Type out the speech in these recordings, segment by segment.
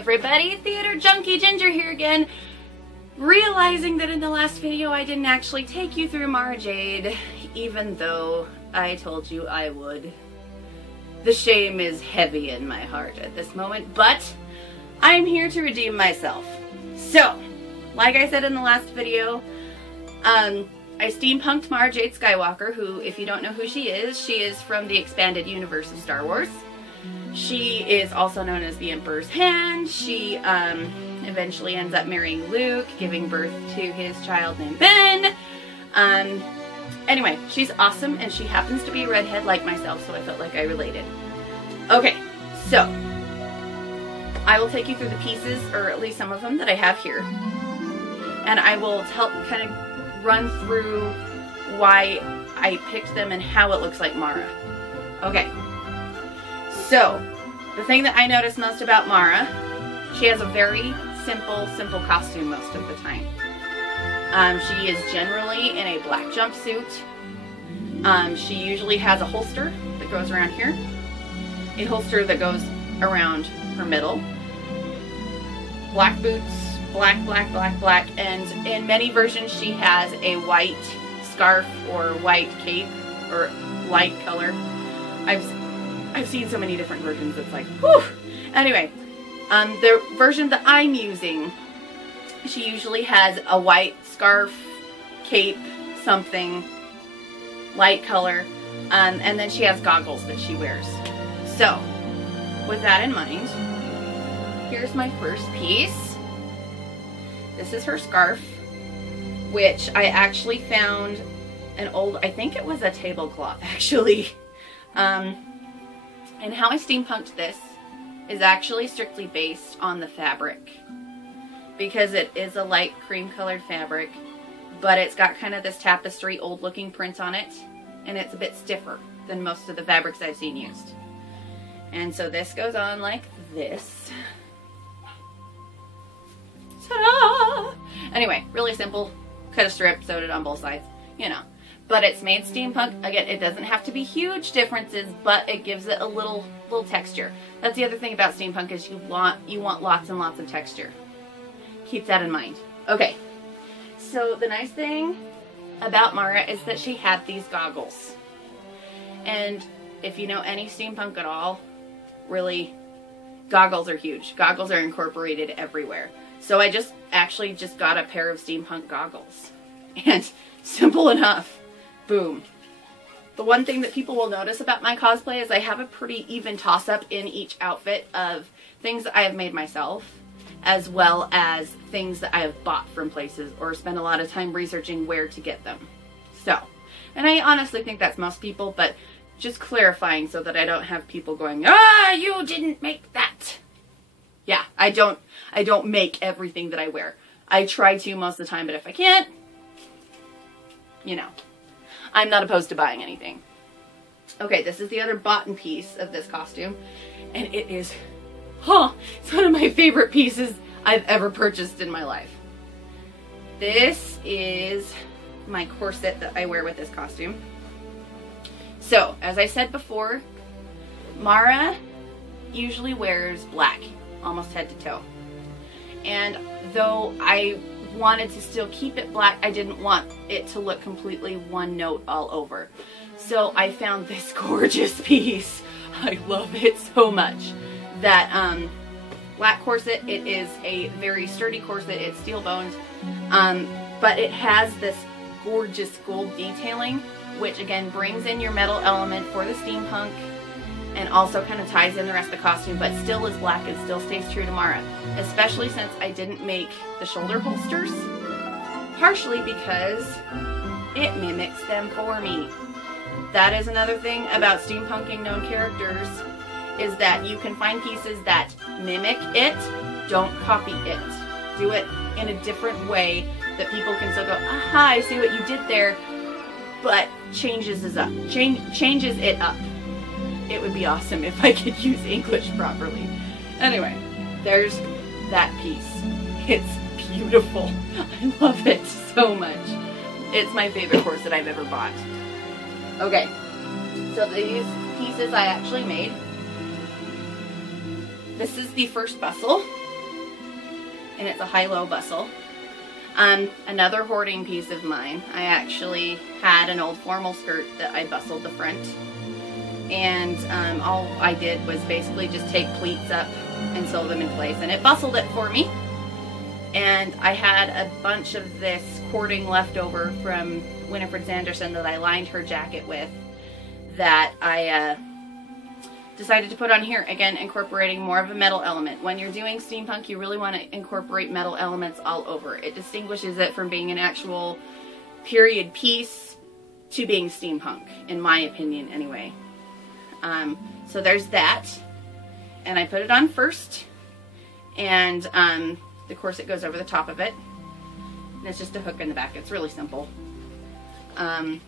everybody, Theater Junkie Ginger here again, realizing that in the last video I didn't actually take you through Mara Jade, even though I told you I would. The shame is heavy in my heart at this moment, but I'm here to redeem myself. So, like I said in the last video, I steampunked Mara Jade Skywalker, who, if you don't know who she is from the expanded universe of Star Wars. She is also known as the Emperor's Hand. She eventually ends up marrying Luke, giving birth to his child named Ben. Anyway, she's awesome, and she happens to be a redhead like myself, so I felt like I related. Okay, so I will take you through the pieces, or at least some of them, that I have here. And I will kind of run through why I picked them and how it looks like Mara. Okay. So, the thing that I noticed most about Mara, she has a very simple costume most of the time. She is generally in a black jumpsuit. She usually has a holster that goes around here, a holster that goes around her middle, black boots, black, and in many versions she has a white scarf or white cape or light color. I've seen so many different versions, it's like, whew! Anyway, the version that I'm using, she usually has a white scarf, cape, something, light color, and then she has goggles that she wears. So, with that in mind, here's my first piece. This is her scarf, which I actually found an old, I think it was a tablecloth actually. And how I steampunked this is actually strictly based on the fabric, because it is a light cream colored fabric, but it's got kind of this tapestry old looking print on it, and it's a bit stiffer than most of the fabrics I've seen used. And so this goes on like this. Ta-da! Anyway, really simple. Cut a strip, sewed it on both sides, you know. But it's made steampunk. Again, it doesn't have to be huge differences, but it gives it a little texture. That's the other thing about steampunk, is you want lots and lots of texture. Keep that in mind. Okay, so the nice thing about Mara is that she had these goggles. And if you know any steampunk at all, really, goggles are huge. Goggles are incorporated everywhere. So I actually just got a pair of steampunk goggles. And simple enough. Boom. The one thing that people will notice about my cosplay is I have a pretty even toss-up in each outfit of things that I have made myself, as well as things that I have bought from places or spent a lot of time researching where to get them. So, and I honestly think that's most people, but just clarifying so that I don't have people going, "Ah, you didn't make that." Yeah, I don't make everything that I wear. I try to most of the time, but if I can't, you know, I'm not opposed to buying anything. Okay, this is the other bottom piece of this costume, and it is, it's one of my favorite pieces I've ever purchased in my life. This is my corset that I wear with this costume. So, as I said before, Mara usually wears black, almost head to toe. And though I wanted to still keep it black, I didn't want it to look completely one note all over. So I found this gorgeous piece. I love it so much. That black corset, it is a very sturdy corset. It's steel boned, but it has this gorgeous gold detailing, which again brings in your metal element for the steampunk, and also kind of ties in the rest of the costume, but still is black and still stays true to Mara. Especially since I didn't make the shoulder holsters, partially because it mimics them for me. That is another thing about steampunking known characters, is that you can find pieces that mimic it, don't copy it. Do it in a different way that people can still go, aha, I see what you did there, but changes it up. It would be awesome if I could use English properly. Anyway, there's that piece. It's beautiful. I love it so much. It's my favorite corset I've ever bought. Okay, so these pieces I actually made. This is the first bustle. and it's a high-low bustle. Another hoarding piece of mine, I actually had an old formal skirt that I bustled the front, and all I did was basically just take pleats up and sew them in place, and it bustled it for me. And I had a bunch of this cording left over from Winifred Sanderson that I lined her jacket with that I decided to put on here, again incorporating more of a metal element. When you're doing steampunk, you really want to incorporate metal elements all over. It distinguishes it from being an actual period piece to being steampunk, in my opinion anyway. So there's that, and I put it on first, and the corset goes over the top of it, and it's just a hook in the back. It's really simple. And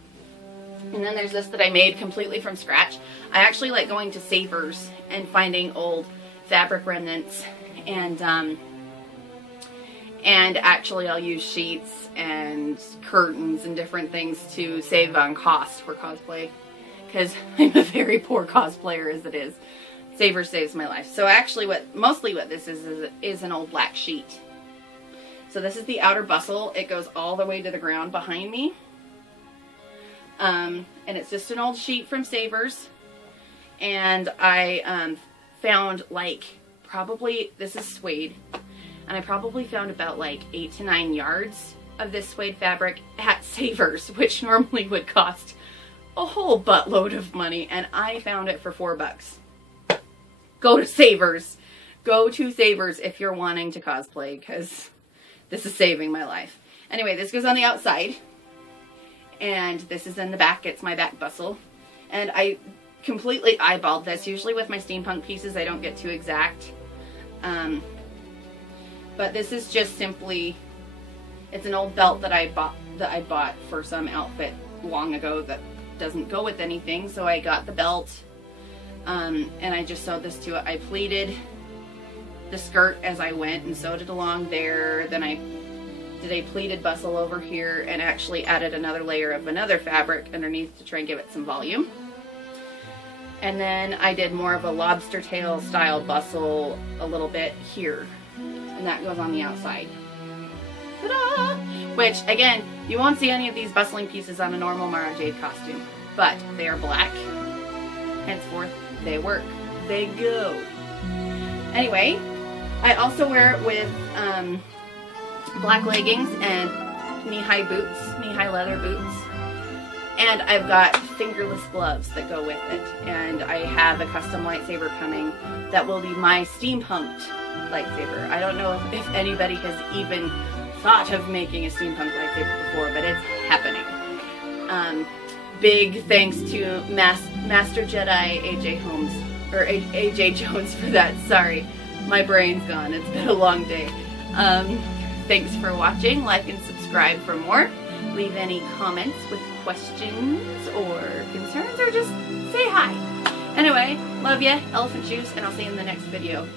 then there's this that I made completely from scratch. I actually like going to Savers and finding old fabric remnants, and actually I'll use sheets and curtains and different things to save on cost for cosplay, because I'm a very poor cosplayer as it is. Savers saves my life. So actually mostly what this is an old black sheet. So this is the outer bustle. It goes all the way to the ground behind me. And it's just an old sheet from Savers. And I found like this is suede. And I probably found about like 8 to 9 yards of this suede fabric at Savers, which normally would cost a whole buttload of money. And I found it for $4. Go to Savers. Go to Savers if you're wanting to cosplay, because this is saving my life. Anyway, this goes on the outside, and this is in the back. It's my back bustle. And I completely eyeballed this. Usually with my steampunk pieces, I don't get too exact. But this is just simply, it's an old belt that I bought for some outfit long ago that doesn't go with anything. So I got the belt. And I just sewed this to it. I pleated the skirt as I went and sewed it along there. Then I did a pleated bustle over here and actually added another layer of another fabric underneath to try and give it some volume. And then I did more of a lobster tail style bustle a little bit here. And that goes on the outside. Ta-da! Which, again, you won't see any of these bustling pieces on a normal Mara Jade costume. But they are black. Henceforth, they work. They go. Anyway, I also wear it with black leggings and knee-high boots, knee-high leather boots. And I've got fingerless gloves that go with it. And I have a custom lightsaber coming that will be my steampunked lightsaber. I don't know if anybody has even thought of making a steampunk lightsaber before, but it's happening. Big thanks to Master Jedi AJ Jones for that. Sorry, my brain's gone. It's been a long day. Thanks for watching. Like and subscribe for more. Leave any comments with questions or concerns, or just say hi. Anyway, love ya, elephant juice, and I'll see you in the next video.